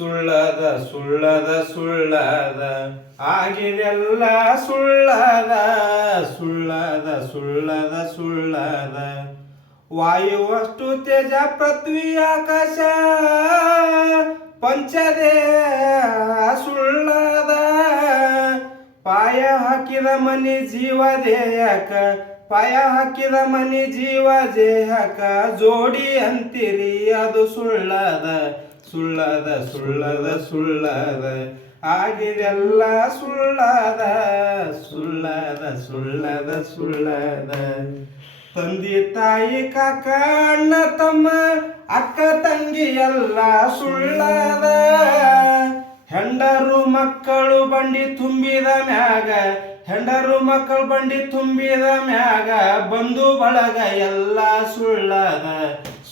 ಸುಳ್ಳದ ಸುಳ್ಳದ ಸುಳ್ಳದ. ಆಗಿದೆಲ್ಲ ಸುಳ್ಳದ ಸುಳ್ಳದ ಸುಳ್ಳದ ಸುಳ್ಳದ. ವಾಯುವಷ್ಟು ತೇಜ ಪೃಥ್ವಿ ಆಕಾಶ, ಪಂಚದೇ ಸುಳ್ಳದ. ಪಾಯ ಹಾಕಿದ ಮನಿ ಜೀವ ದೇಹಕ, ಪಾಯ ಹಾಕಿದ ಮನಿ ಜೀವ ದೇಹಕ, ಜೋಡಿ ಅಂತಿರಿ ಅದು ಸುಳ್ಳದ. ಸುಳ್ಳದ ಸುಳ್ಳದ ಸುಳ್ಳದ ಆಗಿದೆಲ್ಲ ಸುಳ್ಳದ ಸುಳ್ಳದ ಸುಳ್ಳದ ಸುಳ್ಳದ ತಂದೆ ತಾಯಿ ಕಾಕ ಅಣ್ಣ ತಮ್ಮ ಅಕ್ಕ ತಂಗಿ ಎಲ್ಲ ಸುಳ್ಳದ ಹೆಂಡರು ಮಕ್ಕಳು ಬಂಡಿ ತುಂಬಿದ ಮ್ಯಾಗ ಹೆಂಡರು ಮಕ್ಕಳು ಬಂಡಿ ತುಂಬಿದ ಮ್ಯಾಗ ಬಂಧು ಬಳಗ ಎಲ್ಲ ಸುಳ್ಳದ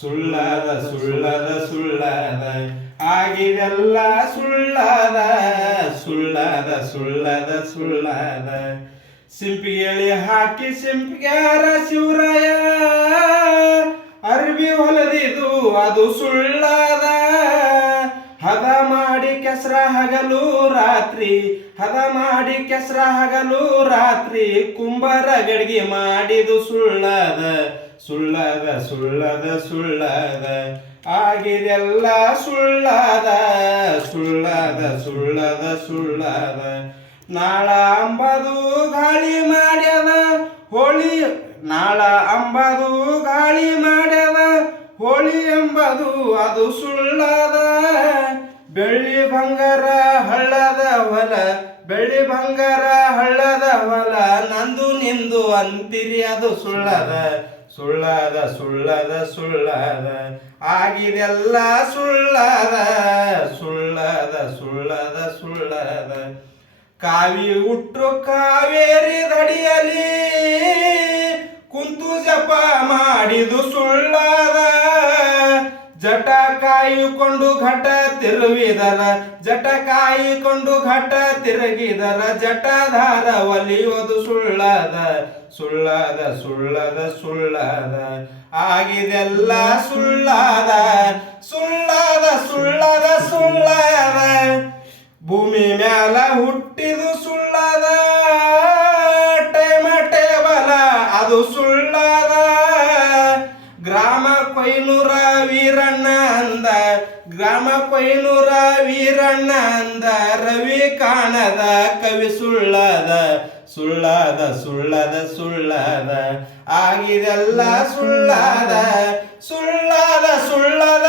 ಸುಳ್ಳದ ಸುಳ್ಳದ ಸುಳ್ಳದ. ಆಗಿದೆಲ್ಲ ಸುಳ್ಳದ ಸುಳ್ಳದ ಸುಳ್ಳದ ಸುಳ್ಳದ. ಸಿಂಪಿಗೆಳಿ ಹಾಕಿ ಸಿಂಪಿಗ್ಯಾರ ಶಿವರಾಯ ಅರ್ಬಿ ಹೊಲದಿದು ಅದು ಸುಳ್ಳದ. ಹದ ಕೆಸರ ಹಗಲು ರಾತ್ರಿ, ಹದ ಮಾಡಿ ಕೆಸರ ಹಗಲು ರಾತ್ರಿ, ಕುಂಬರ ಗಡಿಗೆ ಮಾಡಿದು ಸುಳ್ಳದ ಸುಳ್ಳದ ಸುಳ್ಳದ ಸುಳ್ಳದ. ಆಗಿದೆಲ್ಲ ಸುಳ್ಳದ ಸುಳ್ಳದ ಸುಳ್ಳದ ಸುಳ್ಳದ. ನಾಳ ಅಂಬದು ಗಾಳಿ ಮಾಡ್ಯದ, ಹೋಳಿ, ನಾಳ ಅಂಬದು ಗಾಳಿ ಮಾಡ್ಯದ, ಹೋಳಿ ಎಂಬದು ಅದು ಸುಳ್ಳದ. ಬೆಳ್ಳಿ ಬಂಗಾರ ಹಳ್ಳದ ಹೊಲ, ಬೆಳ್ಳಿ ಬಂಗಾರ ಹಳ್ಳದ ಹೊಲ, ನಂದು ನಿಂದು ಅಂತಿರಿ ಅದು ಸುಳ್ಳದ ಸುಳ್ಳದ ಸುಳ್ಳದ ಸುಳ್ಳದ. ಆಗಿದೆಲ್ಲ ಸುಳ್ಳದ ಸುಳ್ಳದ ಸುಳ್ಳದ ಸುಳ್ಳದ. ಕಾವಿ ಉಟ್ರು ಕಾವೇರಿ ದಡಿಯಲಿ ಕುಂತು ಜಪ ಮಾಡಿದು ಸುಳ್ಳದ. ಜಟ ಕಾಯಿಕೊಂಡು ಘಟ ತಿರುವಿದರ ಜಟ ಕಾಯಿಕೊಂಡು ಘಟ ತಿರುಗಿದರ ಜಟಧಾರ ಒಲಿಯೋದು ಸುಳ್ಳದ ಸುಳ್ಳದ ಸುಳ್ಳದ ಸುಳ್ಳದ. ಆಗಿದೆಲ್ಲ ಸುಳ್ಳದ ಸುಳ್ಳದ ಸುಳ್ಳದ ಸುಳ್ಳದ. ಭೂಮಿ ಮ್ಯಾಲ ಹುಟ್ಟಿದು ಸುಳ್ಳದ, ಟೈಮ ಟೇಬಲ ಅದು ಸುಳ್ಳದ. ವೀರಣ್ಣ ಅಂದ ಗ್ರಾಮ ಕೊಯ್ನೂರ ವೀರಣ್ಣ ಅಂದ ರವಿ ಕಾಣದ ಕವಿ ಸುಳ್ಳದ ಸುಳ್ಳದ ಸುಳ್ಳದ ಸುಳ್ಳದ ಆಗಿದೆಲ್ಲ ಸುಳ್ಳದ ಸುಳ್ಳದ ಸುಳ್ಳದ ಸುಳ್ಳದ